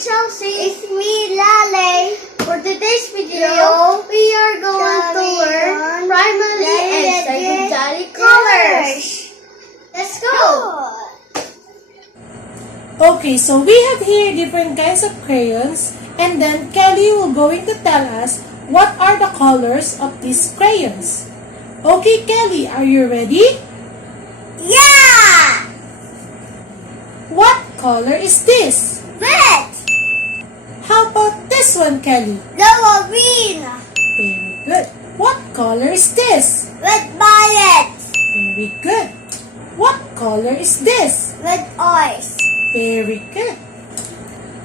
Chelsea. It's me, Lale. For today's video, we are going to learn primary and secondary colors. Let's go! Okay, so we have here different kinds of crayons, and then Kelly will going to tell us what are the colors of these crayons. Okay, Kelly, are you ready? Yeah! What color is this? Red! How about this one, Kelly? Yellow, green! Very good. What color is this? Red violet! Very good. What color is this? Red ice! Very good.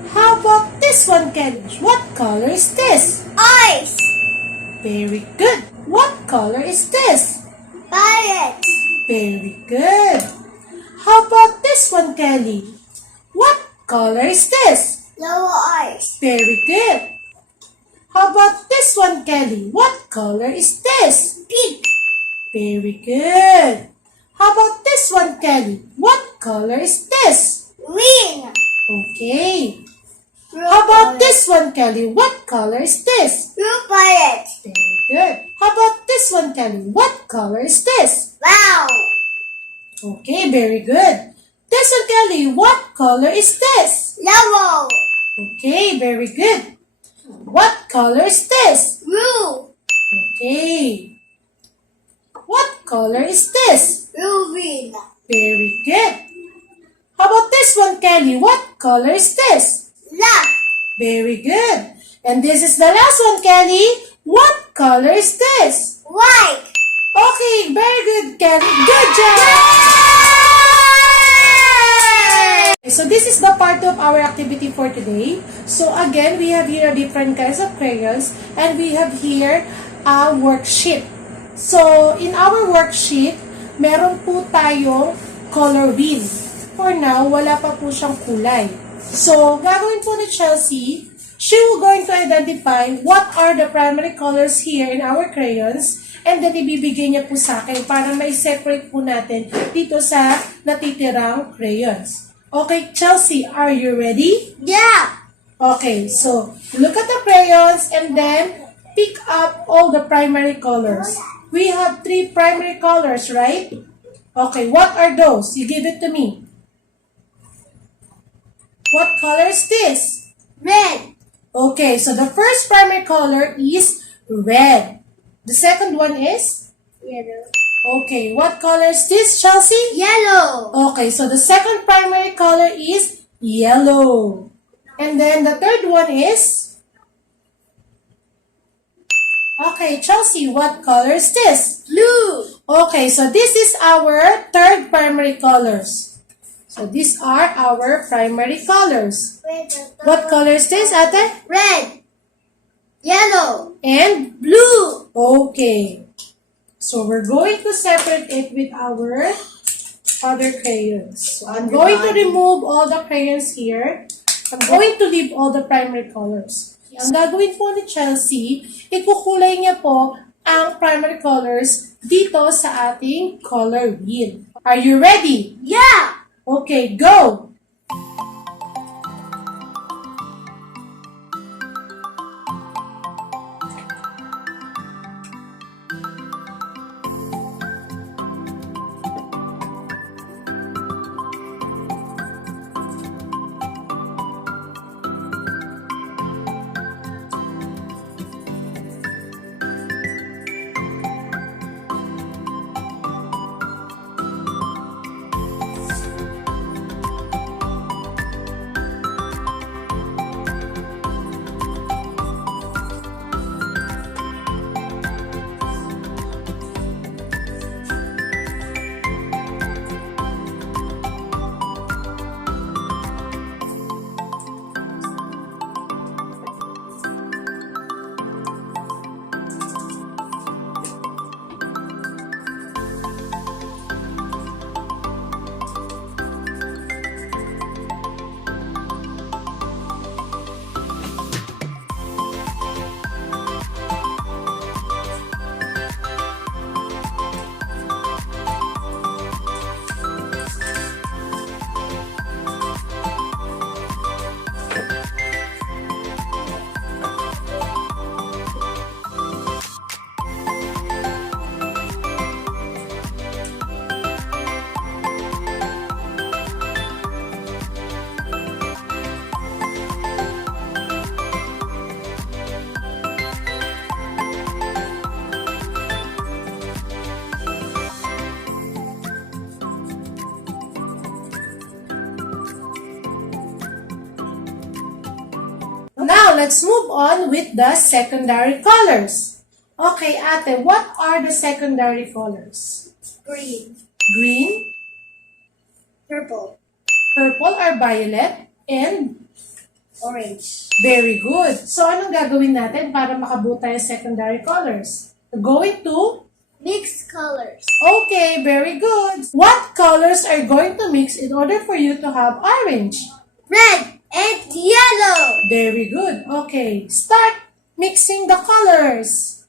How about this one, Kelly? What color is this? Ice! Very good. What color is this? Violet! Very good. How about this one, Kelly? What color is this? Yellow ice! Very good. How about this one, Kelly? What color is this? Pink! Very good. How about this one, Kelly? What color is this? Green! Okay. How about this one, Kelly? What color is this? Blue violet! Very good. How about this one, Kelly? What color is this? Wow! Okay, very good. This one, Kelly, what color is this? Yellow! Okay, very good. What color is this? Blue! Okay. What color is this? Blue green! Very good. How about this one, Kelly? What color is this? Black! Very good. And this is the last one, Kelly. What color is this? White! Okay, very good, Kelly. Good job! So this is the part of our activity for today. So again, we have here different kinds of crayons, and we have here a worksheet. So in our worksheet, meron po tayong color wheel. For now, wala pa po siyang kulay. So gagawin po ni Chelsea, she will going to identify what are the primary colors here in our crayons, and then ibibigay niya po sa akin para ma-separate po natin dito sa natitirang crayons. Okay, Chelsea, are you ready? Yeah! Okay, so look at the crayons and then pick up all the primary colors. We have 3 primary colors, right? Okay, what are those? You give it to me. What color is this? Red! Okay, so the first primary color is red. The second one is? Yellow. Okay, what color is this, Chelsea? Yellow! Okay, so the second primary color is yellow. And then the third one is? Okay, Chelsea, what color is this? Blue! Okay, so this is our third primary colors. So these are our primary colors. What color is this, Ate? Red! Yellow! And Blue! okay. So we're going to separate it with our other crayons. So I'm going to remove all the crayons here. I'm going to leave all the primary colors. Ang gagawin po ni Chelsea, ikukulay niya po ang primary colors dito sa ating color wheel. Are you ready? Yeah! Okay, go! let's move on with the secondary colors. Okay, ate, what are the secondary colors? Green. Green, Purple. purple or violet, and Orange. very good. So, anong gagawin natin para makabuo tayo secondary colors? We're going to... Mixed colors. Okay, very good. What colors are going to mix in order for you to have orange? Red and yellow. Very good. Okay, start mixing the colors.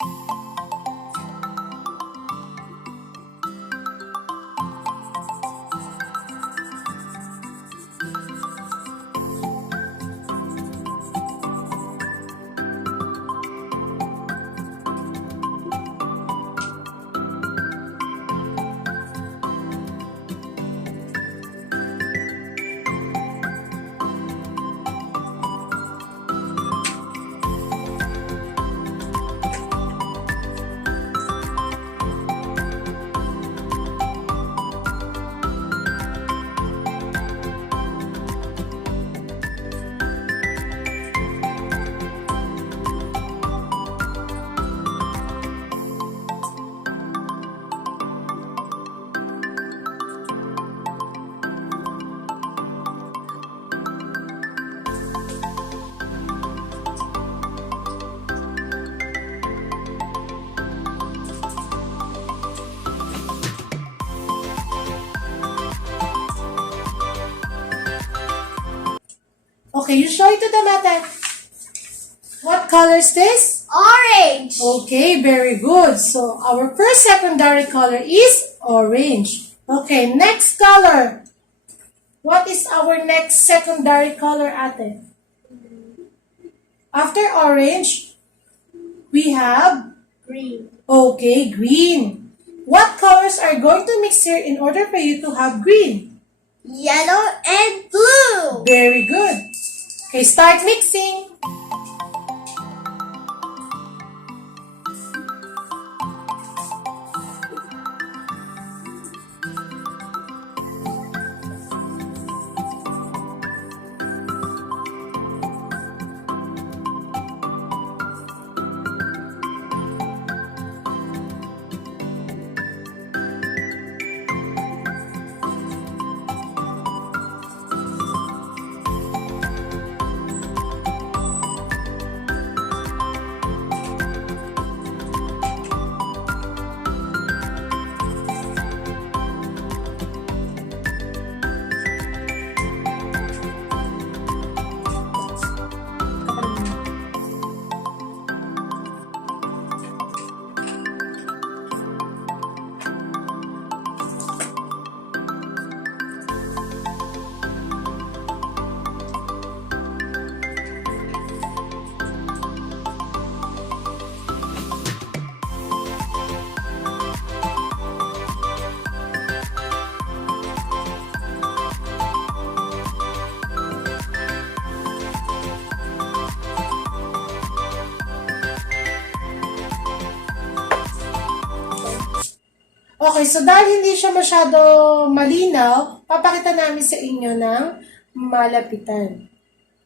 Okay, you show it to the mate. What color is this? Orange. Okay, very good. So, our first secondary color is orange. Okay, next color. What is our next secondary color, ate? After orange, we have, Green. okay, green. What colors are going to mix here in order for you to have green? Yellow and blue. Very good. Okay, start mixing. Okay, so dahil hindi siya masyado malinaw, papakita namin sa inyo ng malapitan.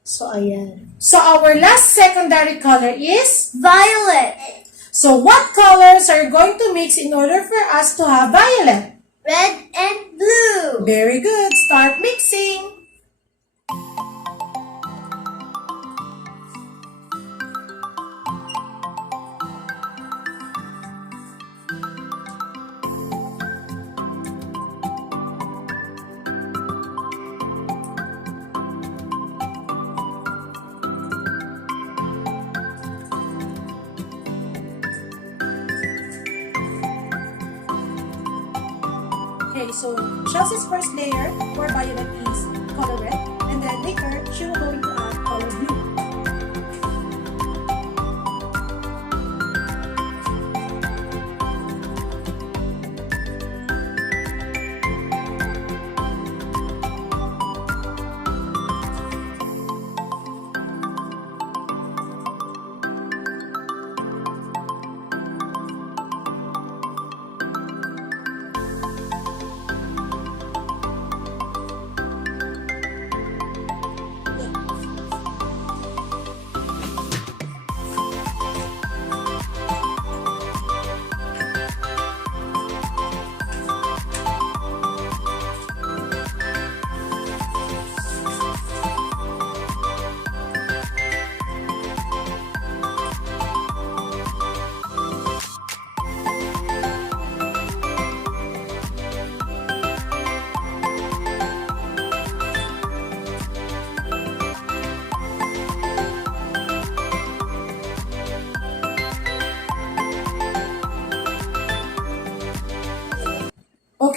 So, ayan. So, our last secondary color is Violet. So, what colors are going to mix in order for us to have violet? Red and blue. Very good. Start mixing. Okay, so Chelsea's first layer for violet is color red, and then later she will going to add color blue.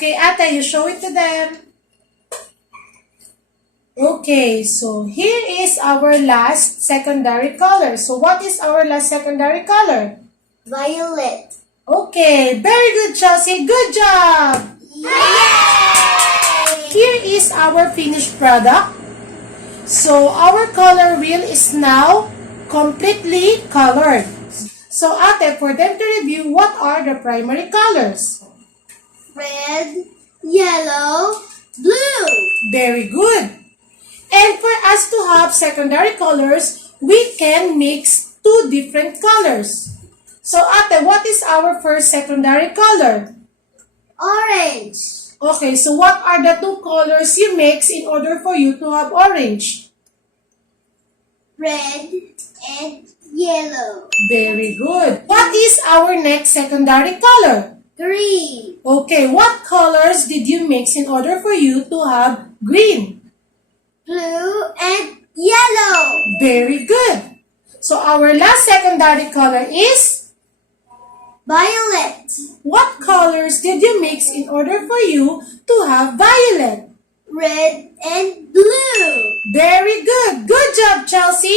Okay, Ate, you show it to them. Okay, so here is our last secondary color. So what is our last secondary color? Violet. Okay, very good, Chelsea. Good job! Yay! Here is our finished product. So our color wheel is now completely colored. So Ate, for them to review, what are the primary colors? Red, yellow, blue. Very good. And for us to have secondary colors, we can mix two different colors. So Ate, what is our first secondary color? Orange. Okay, so what are the two colors you mix in order for you to have orange? Red and yellow. Very good. What is our next secondary color? Green. Okay, what colors did you mix in order for you to have green? Blue and yellow. Very good. So our last secondary color is? Violet. What colors did you mix in order for you to have violet? Red and blue. Very good. Good job, Chelsea.